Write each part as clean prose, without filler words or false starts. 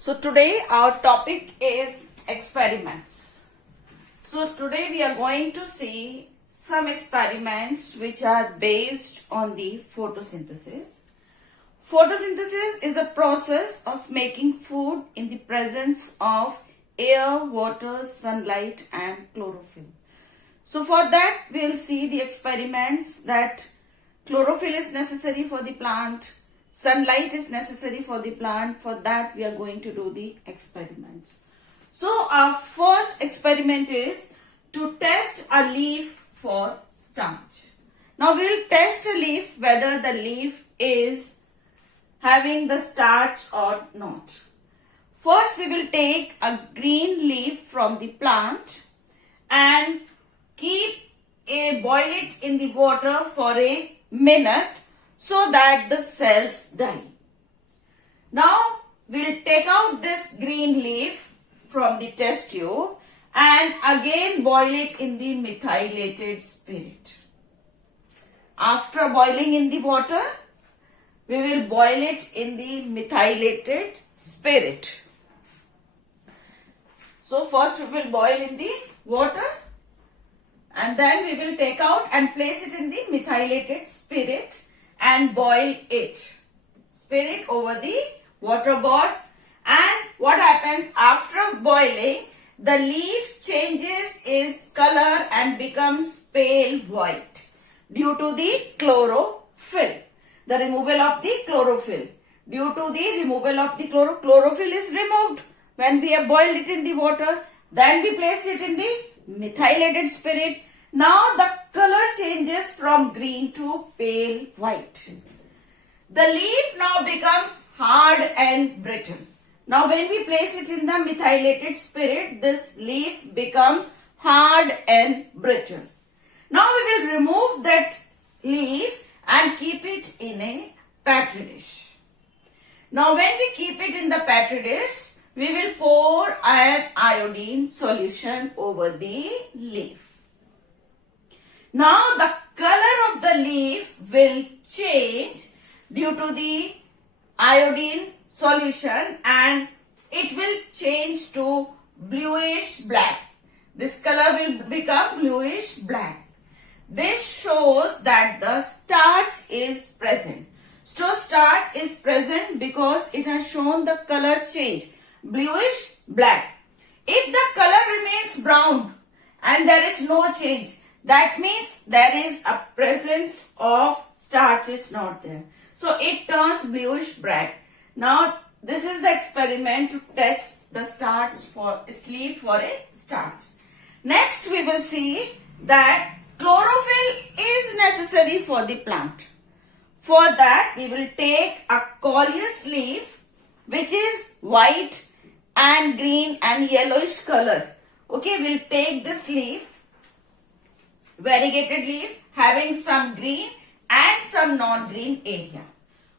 So today our topic is experiments. So today we are going to see some experiments which are based on the photosynthesis. Photosynthesis is a process of making food in the presence of air, water, sunlight and chlorophyll. So for that we will see the experiments that chlorophyll is necessary for the plant, sunlight is necessary for the plant. For that we are going to do the experiments. So our first experiment is to test a leaf for starch. Now we will test a leaf whether the leaf is having the starch or not. First we will take a green leaf from the plant and boil it in the water for a minute so that the cells die. Now we will take out this green leaf from the test tube and again boil it in the methylated spirit. After boiling in the water, we will boil it in the methylated spirit. So first we will boil in the water and then we will take out and place it in the methylated spirit and boil it. Spirit over the water board, and what happens after boiling, the leaf changes its color and becomes pale white due to the chlorophyll. The removal of the chlorophyll. Due to the removal of the chlorophyll is removed when we have boiled it in the water. Then we place it in the methylated spirit. Now the color changes from green to pale white. The leaf now becomes hard and brittle. Now when we place it in the methylated spirit, this leaf becomes hard and brittle. Now we will remove that leaf and keep it in a petri dish. Now when we keep it in the petri dish, we will pour an iodine solution over the leaf. Now the color of the leaf will change due to the iodine solution and it will change to bluish black. This color will become bluish black. This shows that the starch is present. So starch is present because it has shown the color change, bluish black. If the color remains brown and there is no change, that means there is a presence of starch is not there. So it turns bluish black. Now this is the experiment to test the starch for leaf for a starch. Next we will see that chlorophyll is necessary for the plant. For that we will take a coleus leaf which is white and green and yellowish color. Okay, we'll take this leaf, variegated leaf having some green and some non-green area.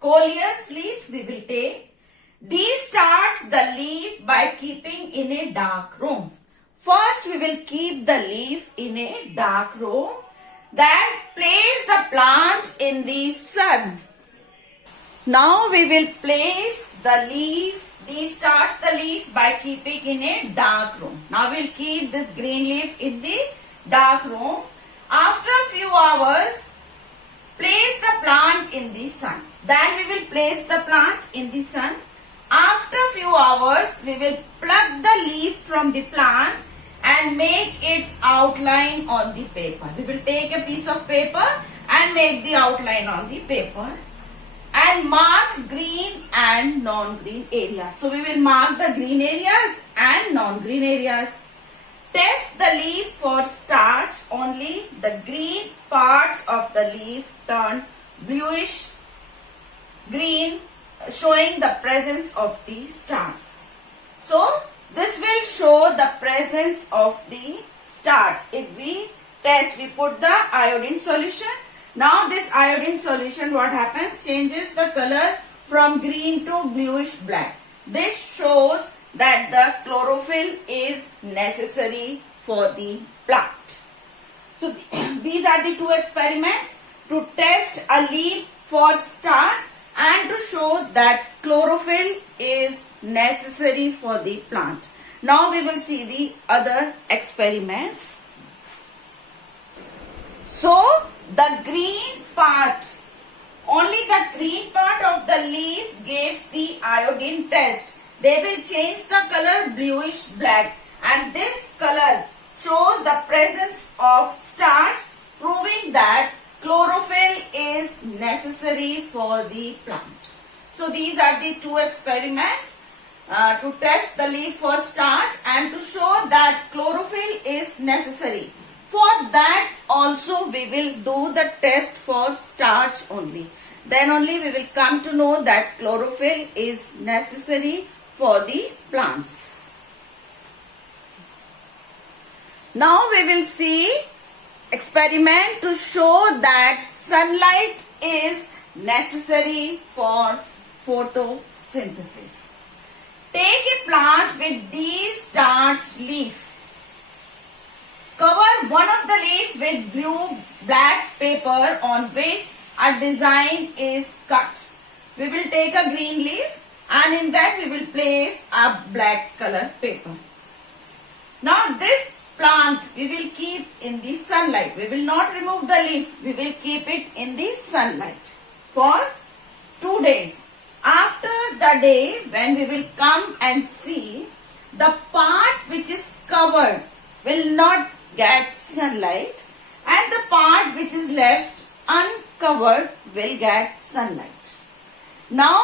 Coleus leaf we will take. Destarch the leaf by keeping in a dark room. First we will keep the leaf in a dark room. Then place the plant in the sun. Now we will place the leaf, destarch the leaf by keeping in a dark room. Now we will keep this green leaf in the dark room. After a few hours, place the plant in the sun. Then we will place the plant in the sun. After a few hours, we will pluck the leaf from the plant and make its outline on the paper. We will take a piece of paper and make the outline on the paper and mark green and non-green areas. So we will mark the green areas and non-green areas. Test the leaf for starch. Only the green parts of the leaf turn bluish green, showing the presence of the starch. So this will show the presence of the starch. If we test, we put the iodine solution. Now this iodine solution, what happens? Changes the color from green to bluish black. This shows that the chlorophyll is necessary for the plant. So these are the two experiments to test a leaf for starch and to show that chlorophyll is necessary for the plant. Now we will see the other experiments. So the green part, only the green part of the leaf gives the iodine test. They will change the color bluish black, and this color shows the presence of starch, proving that chlorophyll is necessary for the plant. So these are the two experiments to test the leaf for starch and to show that chlorophyll is necessary. For that also we will do the test for starch only. Then only we will come to know that chlorophyll is necessary for the plants. Now we will see experiment to show that sunlight is necessary for photosynthesis. Take a plant with these starch leaf. Cover one of the leaf with blue-black paper on which a design is cut. We will take a green leaf and in that we will place a black color paper. Now this plant we will keep in the sunlight. We will not remove the leaf. We will keep it in the sunlight for 2 days. After the day when we will come and see, the part which is covered will not get sunlight and the part which is left uncovered will get sunlight. Now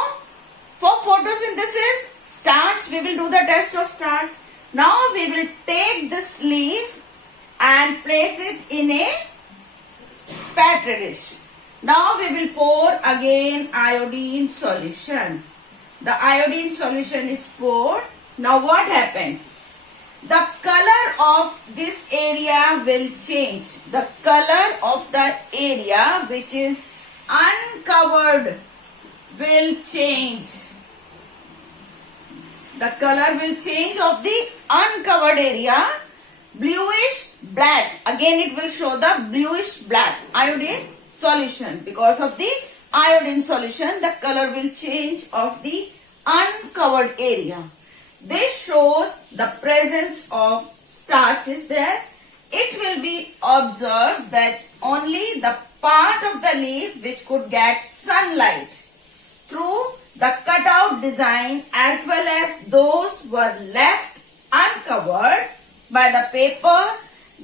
for photosynthesis, starch, we will do the test of starch. Now we will take this leaf and place it in a petri dish. Now we will pour again iodine solution. The iodine solution is poured. Now what happens? The color of this area will change. The color of the area which is uncovered will change. The color will change of the uncovered area. Bluish black. Again it will show the bluish black iodine solution. Because of the iodine solution, the color will change of the uncovered area. This shows the presence of starch is there. It will be observed that only the part of the leaf which could get sunlight through the cutout design as well as those were left uncovered by the paper,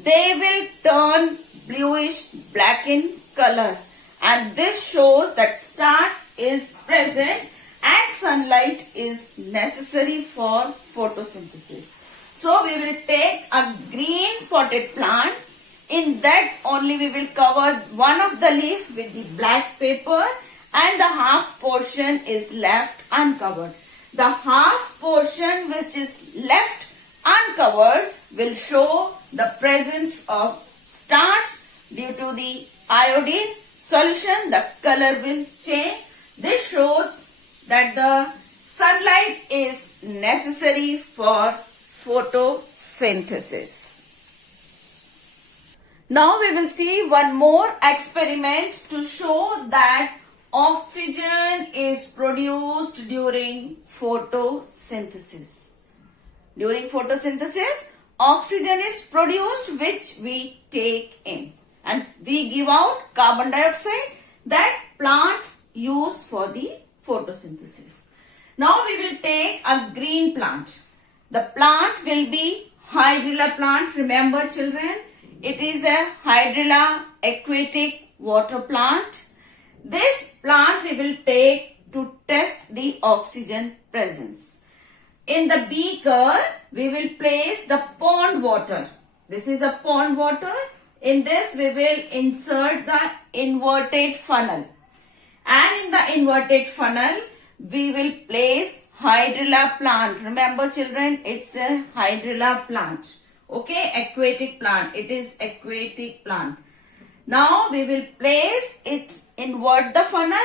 they will turn bluish black in color, and this shows that starch is present and sunlight is necessary for photosynthesis. So we will take a green potted plant. In that only we will cover one of the leaf with the black paper and the half portion is left uncovered. The half portion which is left uncovered will show the presence of starch. Due to the iodine solution, the color will change. This shows that the sunlight is necessary for photosynthesis. Now we will see one more experiment to show that oxygen is produced during photosynthesis. During photosynthesis, oxygen is produced which we take in and we give out carbon dioxide that plant use for the photosynthesis. Now we will take a green plant. The plant will be hydrilla plant. Remember children, it is a hydrilla aquatic water plant. This plant we will take to test the oxygen presence. In the beaker, we will place the pond water. This is a pond water. In this, we will insert the inverted funnel. And in the inverted funnel, we will place hydrilla plant. Remember children, it's a hydrilla plant. Okay, aquatic plant. It is aquatic plant. Now we will place it, invert the funnel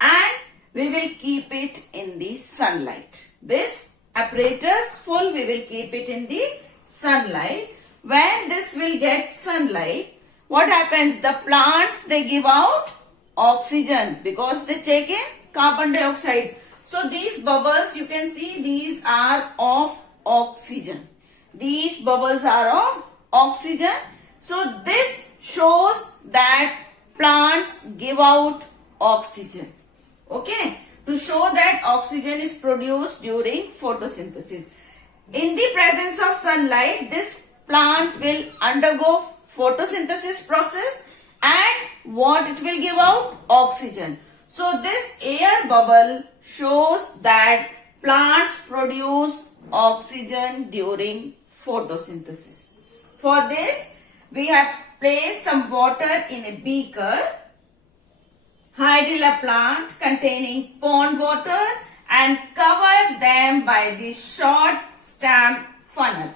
and we will keep it in the sunlight. This apparatus full, we will keep it in the sunlight. When this will get sunlight, what happens? The plants, they give out oxygen because they take in carbon dioxide. So these bubbles, you can see these are of oxygen. These bubbles are of oxygen. So this shows that plants give out oxygen. Okay, to show that oxygen is produced during photosynthesis. In the presence of sunlight, this plant will undergo photosynthesis process, and what it will give out? Oxygen. So this air bubble shows that plants produce oxygen during photosynthesis. For this, we have placed some water in a beaker, hydrilla plant containing pond water, and cover them by the short stem funnel.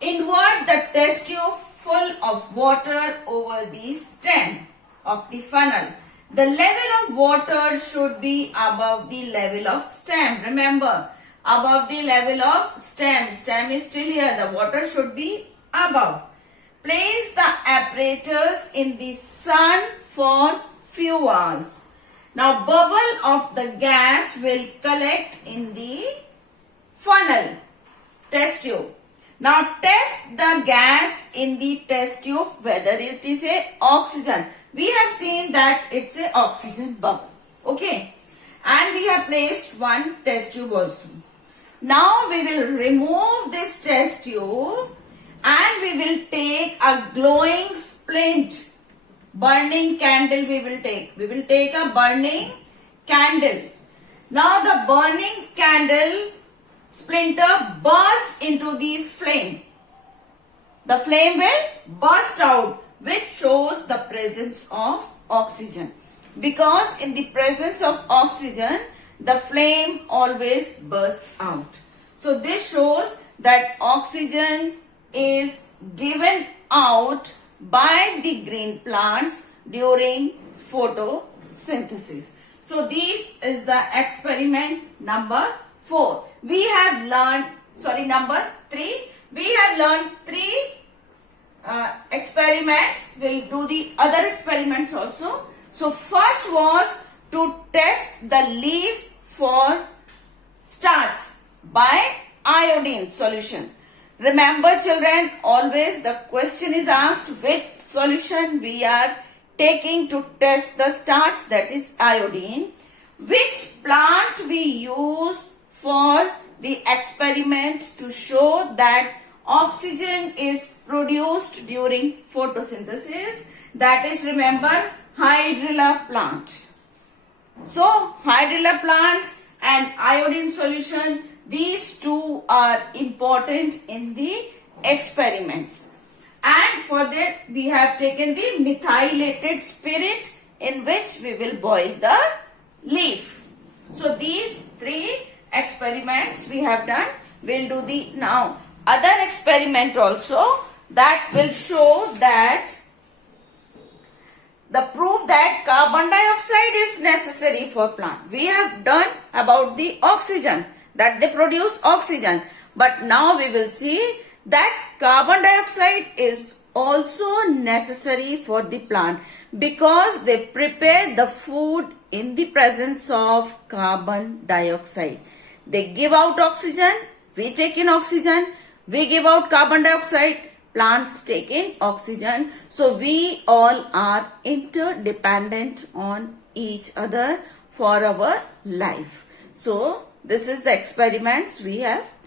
Invert the test tube full of water over the stem of the funnel. The level of water should be above the level of stem. Remember, above the level of stem. Stem is still here. The water should be above. Place the apparatus in the sun for few hours. Now, bubble of the gas will collect in the funnel, test tube. Now, test the gas in the test tube whether it is a oxygen. We have seen that it's a oxygen bubble. Okay. And we have placed one test tube also. Now, we will remove this test tube and we will take a glowing splint. Burning candle we will take. We will take a burning candle. Now the burning candle splinter burst into the flame. The flame will burst out, which shows the presence of oxygen. Because in the presence of oxygen, the flame always bursts out. So this shows that oxygen is given out by the green plants during photosynthesis. So this is the experiment number 4. We have learned, number 3. We have learned 3 experiments. We'll do the other experiments also. So first was to test the leaf for starch by iodine solution. Remember children, always the question is asked which solution we are taking to test the starch, that is iodine. Which plant we use for the experiment to show that oxygen is produced during photosynthesis, that is, remember, hydrilla plant. So hydrilla plant and iodine solution, these two are important in the experiments. And for that we have taken the methylated spirit in which we will boil the leaf. So these 3 experiments we have done. We'll do the now other experiment also that will show that the proof that carbon dioxide is necessary for plant. We have done about the oxygen, that they produce oxygen. But now we will see that carbon dioxide is also necessary for the plant because they prepare the food in the presence of carbon dioxide. They give out oxygen, we take in oxygen, we give out carbon dioxide, plants take in oxygen. So we all are interdependent on each other for our life. So this is the experiments we have done.